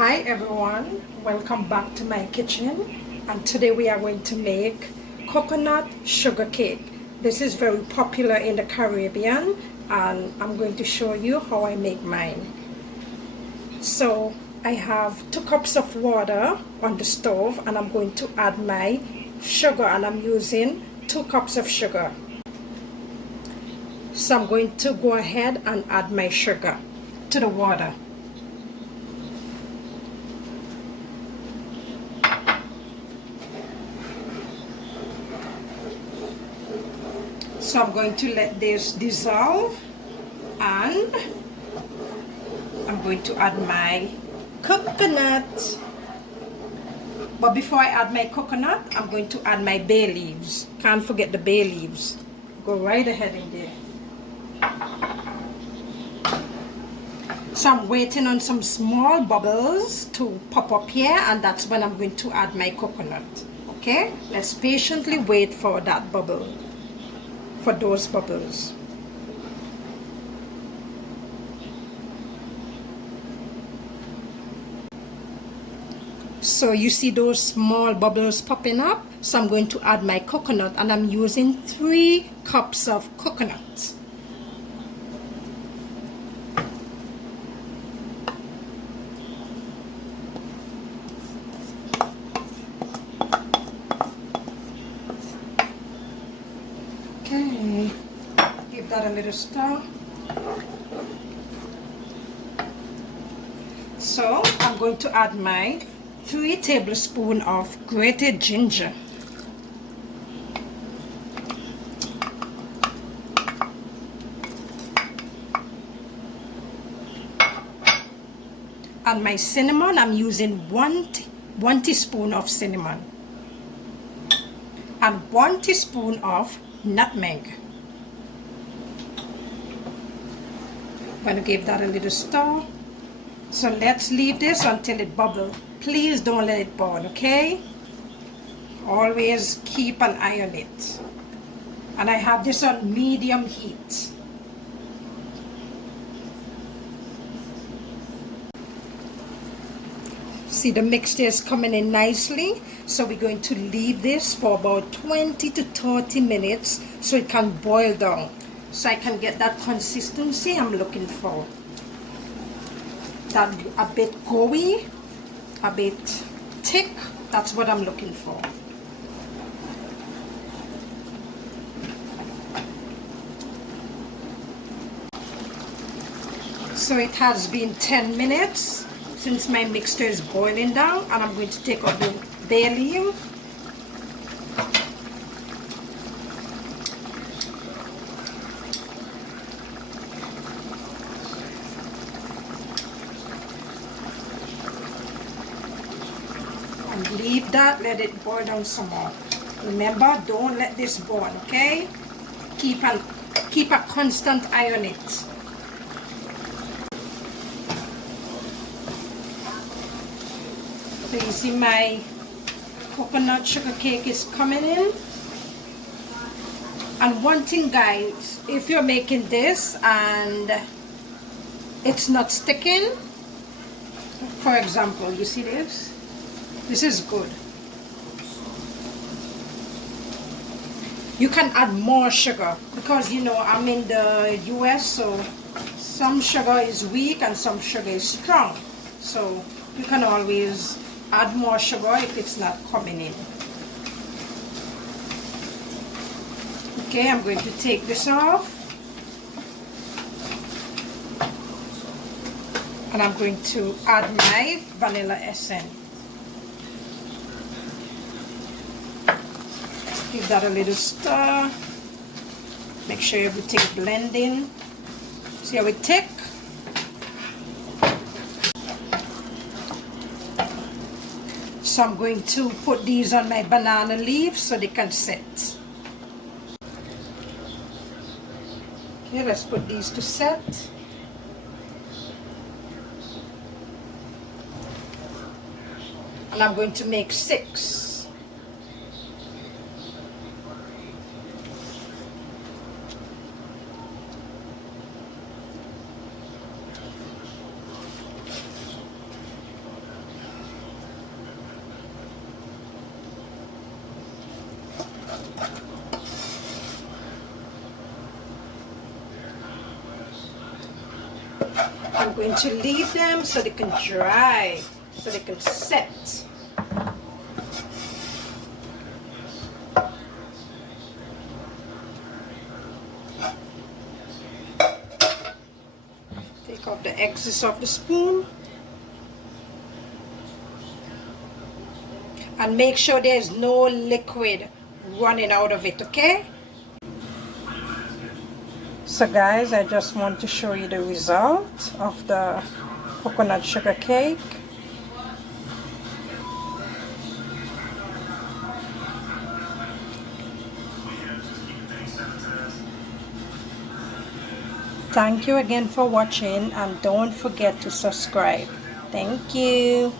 Hi everyone, welcome back to my kitchen, and today we are going to make coconut sugar cake. This is very popular in the Caribbean and I'm going to show you how I make mine. So I have 2 cups of water on the stove and I'm going to add my sugar, and I'm using 2 cups of sugar. So I'm going to go ahead and add my sugar to the water. So I'm going to let this dissolve, and I'm going to add my coconut. But before I add my coconut, I'm going to add my bay leaves. Can't forget the bay leaves. Go right ahead in there. So I'm waiting on some small bubbles to pop up here, and that's when I'm going to add my coconut. Okay, let's patiently wait for that bubble. For those bubbles. So you see those small bubbles popping up. So I'm going to add my coconut, and I'm using 3 cups of coconut. Okay, give that a little stir. So I'm going to add my 3 tablespoons of grated ginger. And my cinnamon, I'm using 1 teaspoon of cinnamon. And 1 teaspoon of nutmeg. I'm going to give that a little stir. So let's leave this until it bubbles. Please don't let it burn, okay? Always keep an eye on it. And I have this on medium heat. See, the mixture is coming in nicely. So we're going to leave this for about 20 to 30 minutes so it can boil down. So I can get that consistency I'm looking for. That a bit gooey, a bit thick, that's what I'm looking for. So it has been 10 minutes since my mixture is boiling down, and I'm going to take out the bay leaf. And leave that, let it boil down some more. Remember, don't let this burn, okay? Keep a constant eye on it. So you see my coconut sugar cake is coming in. And one thing, guys, if you're making this and it's not sticking, for example, you see this? This is good. You can add more sugar because, you know, I'm in the US, so some sugar is weak and some sugar is strong. So you can always add more sugar if it's not coming in. Okay, I'm going to take this off. And I'm going to add my vanilla essence. Give that a little stir. Make sure everything blends in. See how it thick? So I'm going to put these on my banana leaves so they can set. Okay, let's put these to set. And I'm going to make 6. I'm going to leave them so they can dry, so they can set. Take off the excess of the spoon. And make sure there's no liquid running out of it, okay? So guys, I just want to show you the result of the coconut sugar cake. Thank you again for watching, and don't forget to subscribe. Thank you.